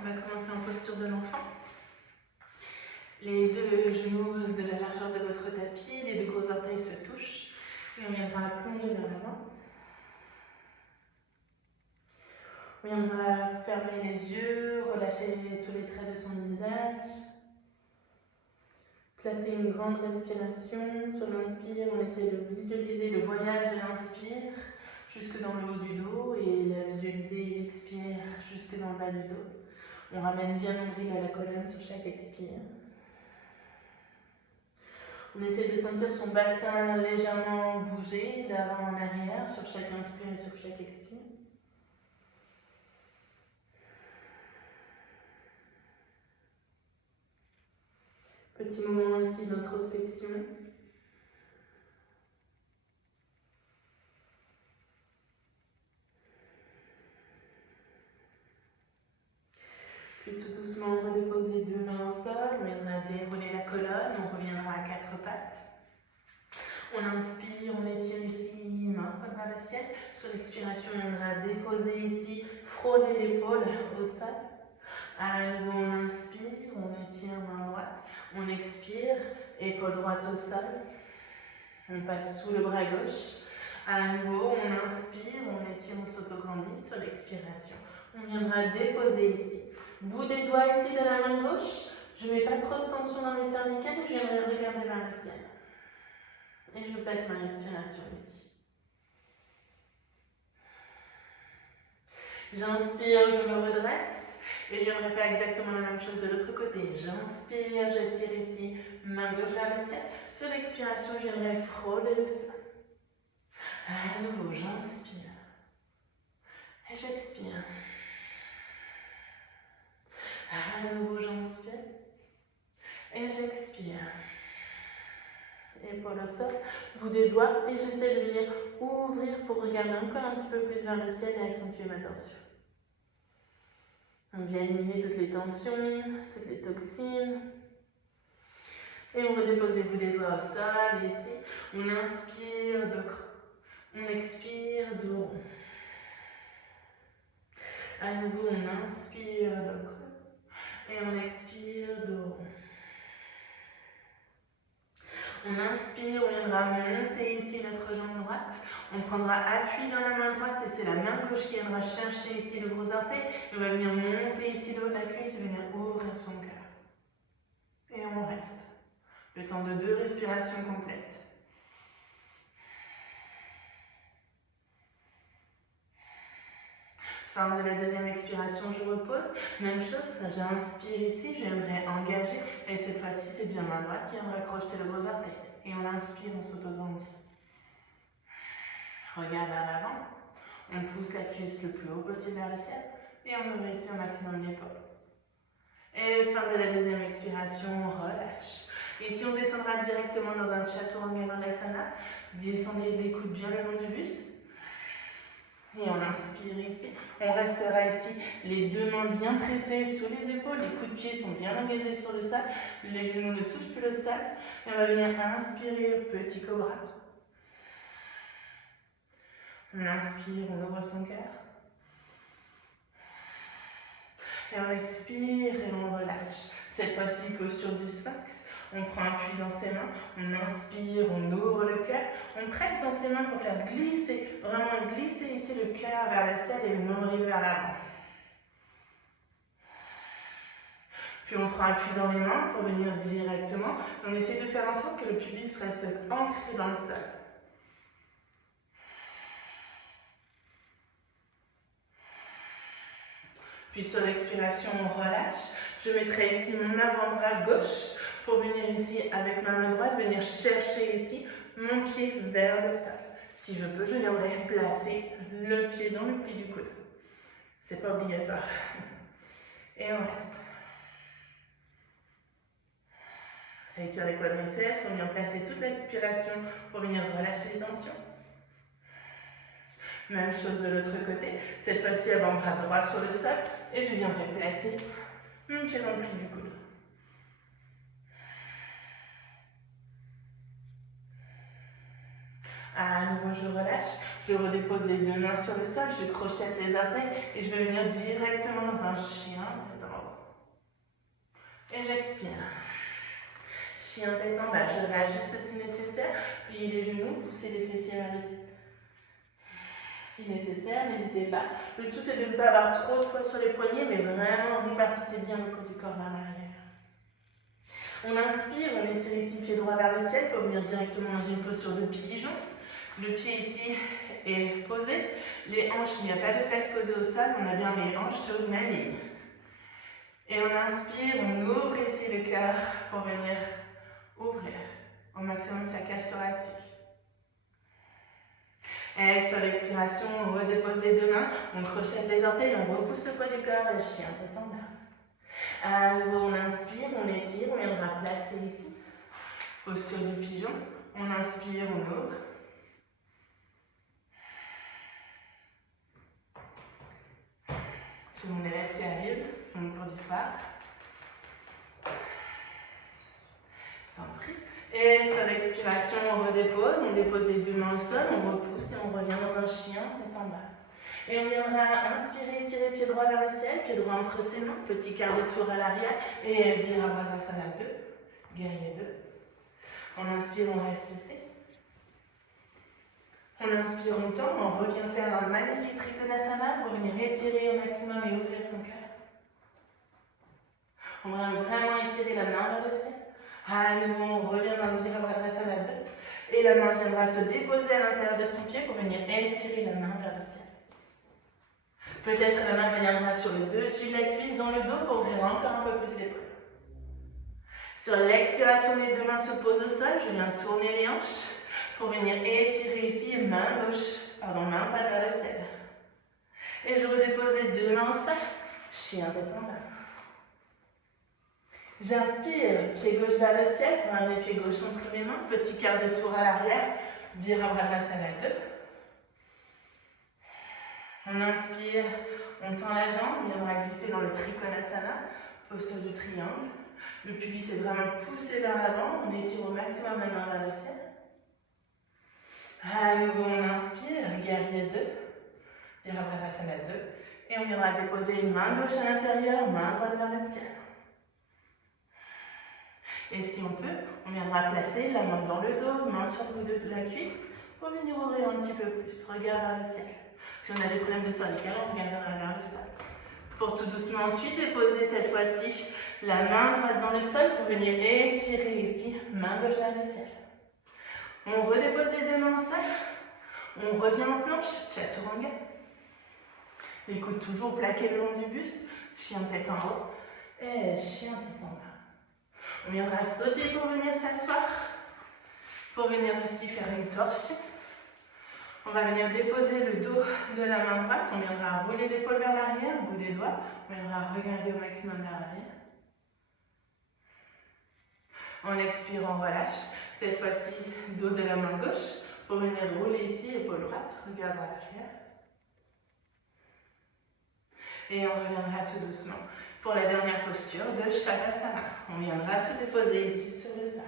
On va commencer en posture de l'enfant. Les deux genoux de la largeur de votre tapis, les deux gros orteils se touchent. Et on viendra plonger vers l'avant. On viendra fermer les yeux, relâcher tous les traits de son visage. Placer une grande respiration. Sur l'inspire, on essaie de visualiser le voyage de l'inspire jusque dans le haut du dos et la visualiser l'expire jusque dans le bas du dos. On ramène bien nombril à la colonne sur chaque expire. On essaie de sentir son bassin légèrement bouger d'avant en arrière sur chaque inspire et sur chaque expire. Petit moment ici d'introspection. Puis tout doucement, on redépose les deux mains au sol, on viendra dérouler la colonne, on reviendra à quatre pattes. On inspire, on étire ici, main vers le ciel. Sur l'expiration, on viendra déposer ici, frôler l'épaule au sol. À nouveau, on inspire, on étire main droite. On expire, épaule droite au sol. On passe sous le bras gauche. À nouveau, on inspire, on étire, on s'autograndit sur l'expiration. On viendra déposer ici. Bout des doigts ici de la main gauche. Je ne mets pas trop de tension dans mes cervicales et je viendrai regarder vers le ciel. Et je passe ma respiration ici. J'inspire, je me redresse. Et j'aimerais faire exactement la même chose de l'autre côté. J'inspire, j'étire ici, main gauche vers le ciel. Sur l'expiration, j'aimerais frôler le sol. À nouveau, j'inspire. Et j'expire. À nouveau, j'inspire. Et j'expire. Épaule au sol, bout des doigts. Et j'essaie de venir ouvrir pour regarder encore un petit peu plus vers le ciel et accentuer ma tension. On vient éliminer toutes les tensions, toutes les toxines. Et on redépose les bouts des doigts au sol. Et ici, on inspire, dos creux. On expire, dos rond. À nouveau, on inspire, dos creux. Et on expire, dos rond. On inspire, on viendra monter ici notre jambe droite. On prendra appui dans la main droite et c'est la main gauche qui viendra chercher ici le gros orteil. Et on va venir monter ici le haut de la cuisse et venir ouvrir son cœur. Et on reste. Le temps de 2 respirations complètes. Fin de la deuxième expiration, je repose. Même chose, j'inspire ici, je viendrai engager. Et cette fois-ci, c'est bien main droite qui viendra crocheter le gros orteil. Et on inspire, on s'autograndit. Regarde vers l'avant. On pousse la cuisse le plus haut possible vers le ciel. Et on ouvre ici au maximum l'épaule. Et fin de la deuxième expiration, on relâche. Ici, on descendra directement dans un Chaturanga. Descendez les coudes bien le long du buste. Et on inspire ici. On restera ici, les deux mains bien pressées sous les épaules. Les coups de pied sont bien engagés sur le sol. Les genoux ne touchent plus le sol. Et on va venir inspirer, petit cobra. On inspire, on ouvre son cœur. Et on expire et on relâche. Cette fois-ci, posture du sphinx. On prend appui dans ses mains, on inspire, on ouvre le cœur, on presse dans ses mains pour faire glisser, vraiment glisser ici le cœur vers le ciel et le nombril vers l'avant. Puis on prend appui dans les mains pour venir directement. On essaie de faire en sorte que le pubis reste ancré dans le sol. Puis sur l'expiration, on relâche. Je mettrai ici mon avant-bras gauche pour venir ici avec ma main droite, venir chercher ici mon pied vers le sol. Si je peux, je viendrai placer le pied dans le pli du coude. C'est pas obligatoire. Et on reste. Ça étire les quadriceps, on vient placer toute l'expiration pour venir relâcher les tensions. Même chose de l'autre côté. Cette fois-ci, avant-bras droit sur le sol. Et je viendrai placer mon pied dans le pli du coude. À nouveau, je relâche. Je redépose les deux mains sur le sol. Je crochette les orteils et je vais venir directement dans un chien tête en haut. Et j'expire. Chien tête en bas. Je réajuste si nécessaire. Pliez les genoux, poussez les fessiers vers le ciel. Si nécessaire, n'hésitez pas. Le tout, c'est de ne pas avoir trop de poids sur les poignets, mais vraiment répartissez bien le poids du corps vers l'arrière. On inspire, on étire ici pied droit vers le ciel pour venir directement dans une posture de pigeon. Le pied ici est posé. Les hanches, il n'y a pas de fesses posées au sol, on a bien les hanches sur une même ligne. Et on inspire, on ouvre ici le cœur pour venir ouvrir au maximum sa cage thoracique. Et sur l'expiration, on redépose les deux mains, on crochette les orteils, on repousse le poids du corps et le chien tête en bas. À nouveau, on inspire, on étire, on viendra placer ici. Posture du pigeon. On inspire, on ouvre. J'ai mon élève qui arrive, c'est mon cours d'histoire. Je t'en prie. Et sur l'expiration, on dépose les deux mains au sol, on repousse et on revient dans un chien tête en bas. Et on viendra inspirer, tirer pied droit vers le ciel, pied droit entre ses mains, petit quart de tour à l'arrière et Virabhadrasana 2, guerrier 2. On inspire, on reste ici. On inspire, on tend, on revient faire un magnifique Trikonasana pour venir étirer au maximum et ouvrir son cœur. On va vraiment étirer la main vers le ciel. À nouveau, on revient dans le Virabhadrasana 2 et la main viendra se déposer à l'intérieur de son pied pour venir étirer la main vers le ciel. Peut-être la main viendra sur le dessus de la cuisse, dans le dos, pour ouvrir encore un peu plus l'épaule. Sur l'expiration, les deux mains se posent au sol. Je viens tourner les hanches pour venir étirer ici, main droite vers le ciel. Et je redépose les deux mains au sol. Chien tête en bas. J'inspire, pied gauche vers le ciel, pour arriver pied gauche entre mes mains. Petit quart de tour à l'arrière, Virabhadrasana 2. On inspire, on tend la jambe, on viendra glisser dans le Trikonasana, posture du triangle. Le pubis est vraiment poussé vers l'avant, on étire au maximum la main vers le ciel. À nouveau, on inspire, guerrier 2, Virabhadrasana 2. Et on viendra déposer une main gauche à l'intérieur, main droite vers le ciel. Et si on peut, on viendra placer la main dans le dos, main sur le dos de la cuisse, pour venir ouvrir un petit peu plus, regard vers le ciel. Si on a des problèmes de cervical, on regardera vers le sol. Pour tout doucement ensuite déposer cette fois-ci la main droite dans le sol pour venir étirer ici, main gauche vers le ciel. On redépose les deux mains au sol. On revient en planche, chaturanga. Les coudes toujours plaqués le long du buste, chien tête en haut et chien tête en bas. On viendra sauter pour venir s'asseoir, pour venir ici faire une torsion. On va venir déposer le dos de la main droite, on viendra rouler l'épaule vers l'arrière, bout des doigts, on viendra regarder au maximum vers l'arrière. On expire, on relâche. Cette fois-ci, dos de la main gauche, pour venir rouler ici, épaule droite, regard vers l'arrière. Et on reviendra tout doucement pour la dernière posture de Shavasana. On viendra se déposer ici sur le sol.